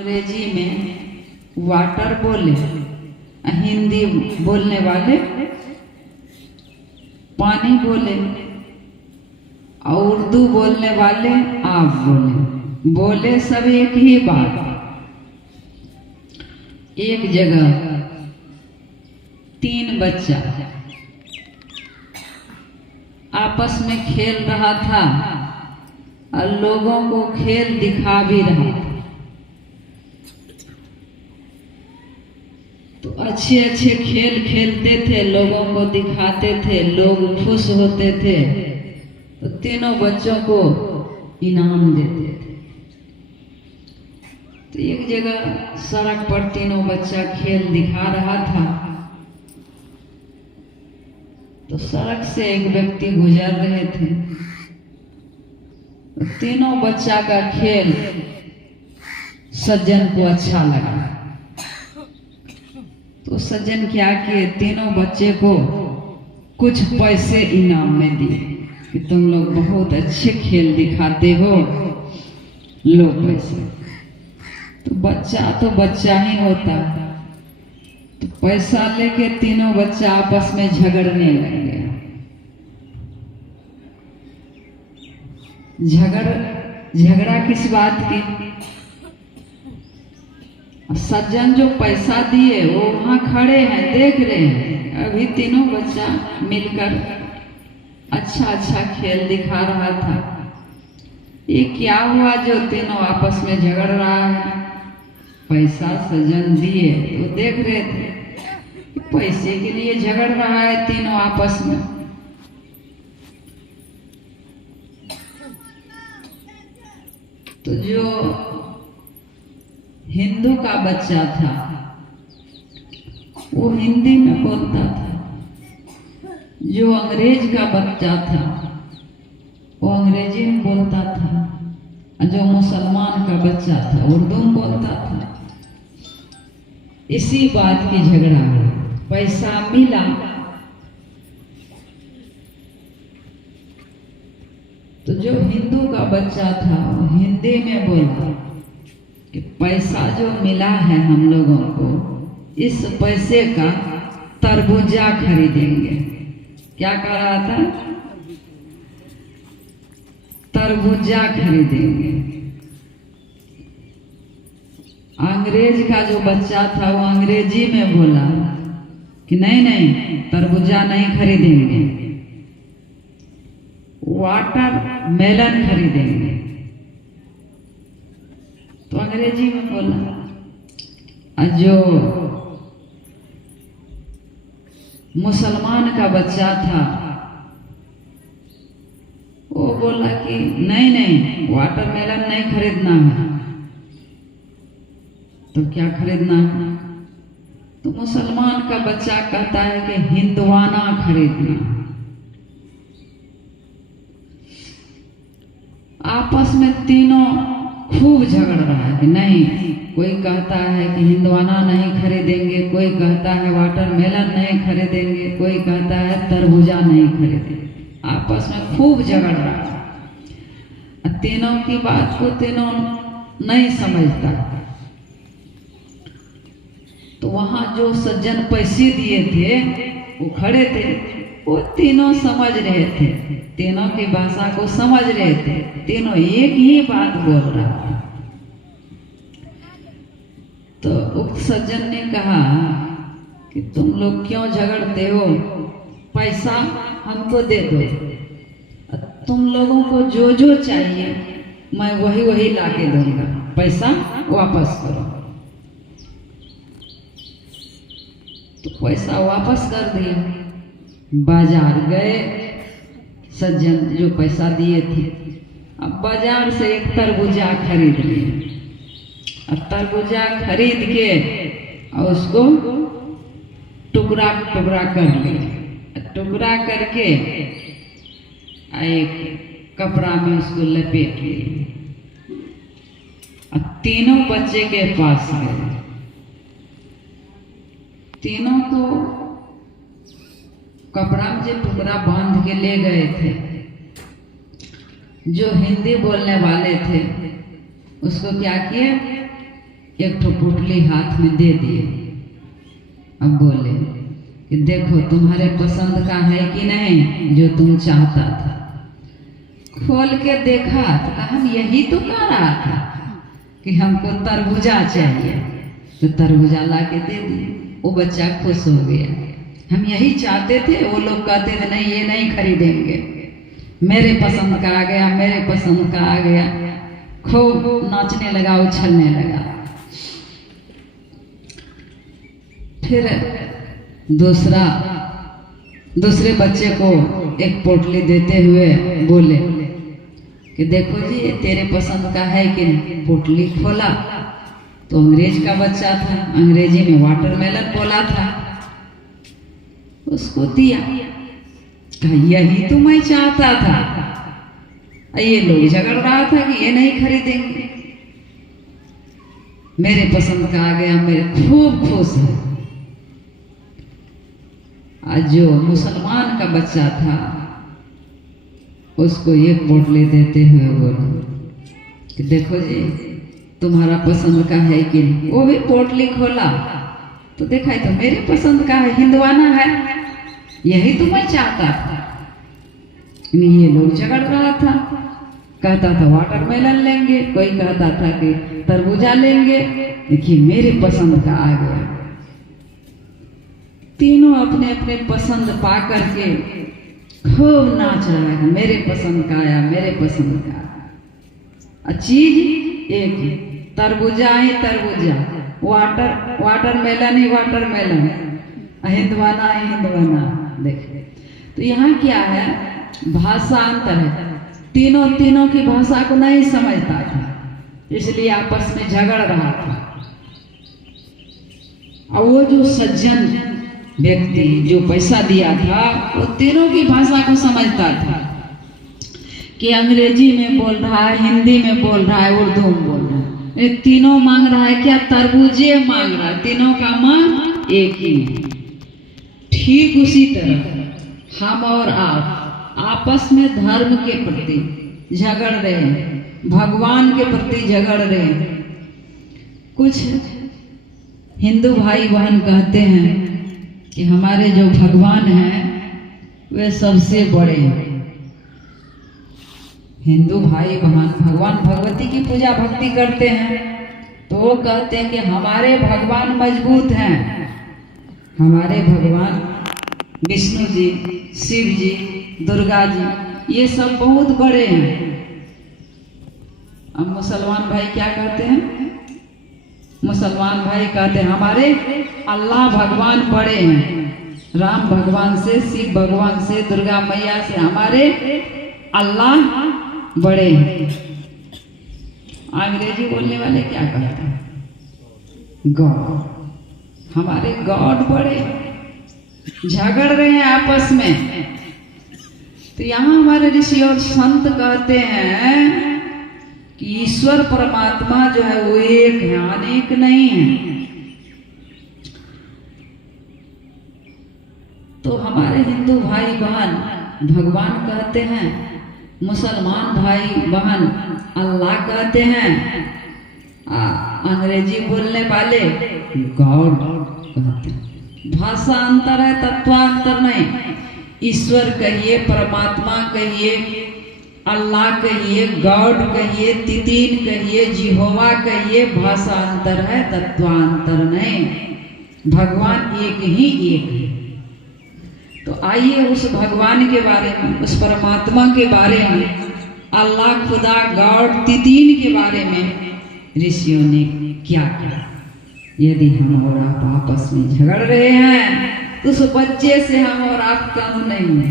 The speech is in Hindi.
अंग्रेजी में वाटर बोले, हिंदी बोलने वाले पानी बोले, और उर्दू बोलने वाले आप बोले। बोले सब एक ही बात। एक जगह 3 बच्चा आपस में खेल रहा था और लोगों को खेल दिखा भी रहा था। तो अच्छे अच्छे खेल खेलते थे, लोगों को दिखाते थे, लोग खुश होते थे। तो तीनों बच्चों को इनाम देते थे। तो एक जगह सड़क पर तीनों बच्चा खेल दिखा रहा था। तो सड़क से एक व्यक्ति गुजर रहे थे। तो तीनों बच्चा का खेल सज्जन को अच्छा लगा। तो सज्जन क्या किए, तीनों बच्चे को कुछ पैसे इनाम में दिए कि तुम लोग बहुत अच्छे खेल दिखाते हो, लो पैसे। तो बच्चा ही होता। तो पैसा लेके तीनों बच्चा आपस में झगड़ने लग गया। झगड़ा किस बात की? सज्जन जो पैसा दिए वो वहां खड़े हैं, देख रहे हैं। अभी तीनों बच्चा मिलकर अच्छा अच्छा खेल दिखा रहा था। ये क्या हुआ जो तीनों आपस में झगड़ रहा है? पैसा सज्जन दिए तो देख रहे थे, पैसे के लिए झगड़ रहा है तीनों आपस में। तो जो हिंदू का बच्चा था वो हिंदी में बोलता था, जो अंग्रेज का बच्चा था वो अंग्रेजी में बोलता था, और जो मुसलमान का बच्चा था उर्दू में बोलता था। इसी बात की झगड़ा हुआ। पैसा मिला तो जो हिंदू का बच्चा था वो हिंदी में बोला कि पैसा जो मिला है हम लोगों को, इस पैसे का तरबूजा खरीदेंगे। क्या कह रहा था? तरबूजा खरीदेंगे। अंग्रेज का जो बच्चा था वो अंग्रेजी में बोला कि नहीं नहीं, तरबूजा नहीं खरीदेंगे, वाटर मेलन खरीदेंगे। तो अंग्रेजी में बोला। और जो मुसलमान का बच्चा था वो बोला कि नहीं नहीं, वाटर मेलन नहीं खरीदना है। तो क्या खरीदना है? तो मुसलमान का बच्चा कहता है कि हिंदवाना खरीदना। आपस में तीनों खूब झगड़ रहा है कि नहीं, कोई कहता है कि हिंदवाना नहीं खरीदेंगे, कोई कहता है वाटर मेलन नहीं खरीदेंगे, कोई कहता है तरबूजा नहीं खरीदेंगे। आपस में खूब झगड़ रहा है। तीनों की बात को तीनों नहीं समझता। तो वहां जो सज्जन पैसे दिए थे वो खड़े थे, वो तीनों समझ रहे थे, तीनों की भाषा को समझ रहे थे, तीनों एक ही बात बोल रहा था। तो उक्त सज्जन ने कहा कि तुम लोग क्यों झगड़ते हो? पैसा हमको दे दो, तुम लोगों को जो जो चाहिए मैं वही वही लाके दूंगा, पैसा वापस करो। तो पैसा वापस कर दिया। बाजार गए सज्जन जो पैसा दिए थे। अब बाजार से एक तरबूजा खरीद लिए। अब तरबूजा खरीद के और उसको टुकड़ा टुकड़ा कर लिए। टुकड़ा करके एक कपड़ा में उसको लपेट लिए। अब तीनों बच्चे के पास गए। तीनों को कपड़ा में जो टुकड़ा बांध के ले गए थे, जो हिंदी बोलने वाले थे उसको क्या किए, एक ठो पोटली हाथ में दे दिए। अब बोले कि देखो तुम्हारे पसंद का है कि नहीं जो तुम चाहता था। खोल के देखा तो कहा हम यही तो कह रहा था कि हमको तरबूजा चाहिए, तो तरबूजा ला के दे दिए। वो बच्चा खुश हो गया। हम यही चाहते थे, वो लोग कहते थे नहीं ये नहीं खरीदेंगे, मेरे पसंद का आ गया, मेरे पसंद का आ गया। खूब नाचने लगा, उछलने लगा। फिर दूसरे बच्चे को एक पोटली देते हुए बोले कि देखो जी ये तेरे पसंद का है कि नहीं। पोटली खोला तो अंग्रेज का बच्चा था, अंग्रेजी में वाटरमेलन बोला था। उसको दिया, कहा यही तो मैं चाहता था। ये लोग झगड़ रहा था कि ये नहीं खरीदेंगे, मेरे पसंद का आ गया, मेरे खूब खुश है। आज जो मुसलमान का बच्चा था उसको एक पोटली देते हुए बोला कि देखो जी तुम्हारा पसंद का है कि नहीं। वो भी पोटली खोला तो देखा तो मेरे पसंद का है, हिंदवाना है, यही तो मैं चाहता था। ये लोग झगड़ रहा था, कहता था वाटरमेलन लेंगे, कोई कहता था कि तरबूजा लेंगे। देखिए मेरे पसंद का आ गया। तीनों अपने अपने पसंद पा करके खूब नाच रहा है, मेरे पसंद का आया, मेरे पसंद का आया। चीज एक ही, तरबूजा ही तरबूजा, वाटरमेलन ही वाटरमेलन, हिंदवाना ही हिंदवाना। देख तो यहाँ क्या है, भाषा अंतर है। तीनों की भाषा को नहीं समझता था, इसलिए आपस में झगड़ रहा था। और वो जो सज्जन व्यक्ति जो पैसा दिया था वो तीनों की भाषा को समझता था कि अंग्रेजी में बोल रहा है, हिंदी में बोल रहा है, उर्दू में बोल रहा है। ये तीनों मांग रहा है क्या, तरबूजे मांग रहा है। तीनों का मांग एक ही है। ठीक उसी तरह हम और आप आपस में धर्म के प्रति झगड़ रहे हैं, भगवान के प्रति झगड़ रहे हैं। कुछ हिंदू भाई बहन कहते हैं कि हमारे जो भगवान हैं वे सबसे बड़े हैं। हिंदू भाई बहन भगवान भगवती की पूजा भक्ति करते हैं तो वो कहते हैं कि हमारे भगवान मजबूत हैं, हमारे भगवान विष्णु जी, शिव जी, दुर्गा जी, ये सब बहुत बड़े हैं। अब मुसलमान भाई क्या कहते हैं, मुसलमान भाई कहते हैं हमारे अल्लाह भगवान बड़े हैं, राम भगवान से, शिव भगवान से, दुर्गा मैया से हमारे अल्लाह बड़े हैं। अंग्रेजी बोलने वाले क्या कहते हैं, गॉड, हमारे गॉड बड़े। झगड़ रहे हैं आपस में। तो यहाँ हमारे ऋषि और संत कहते हैं कि ईश्वर परमात्मा जो है वो एक है, अनेक नहीं है। तो हमारे हिंदू भाई बहन भगवान कहते हैं, मुसलमान भाई बहन अल्लाह कहते हैं, अंग्रेजी बोलने वाले गॉड कहते हैं। भाषा अंतर है, तत्वांतर नहीं। ईश्वर कहिए, परमात्मा कहिए, अल्लाह कहिए, गॉड कहिए, तितीन कहिए, जिहोवा कहिए, भाषा अंतर है, तत्वांतर नहीं। भगवान एक ही एक है। तो आइए उस भगवान के बारे में, उस परमात्मा के बारे में, अल्लाह, खुदा, गॉड, तितीन के बारे में ऋषियों ने क्या कहा। यदि हम और आप आपस में झगड़ रहे हैं तो उस बच्चे से हम और आप कम नहीं है।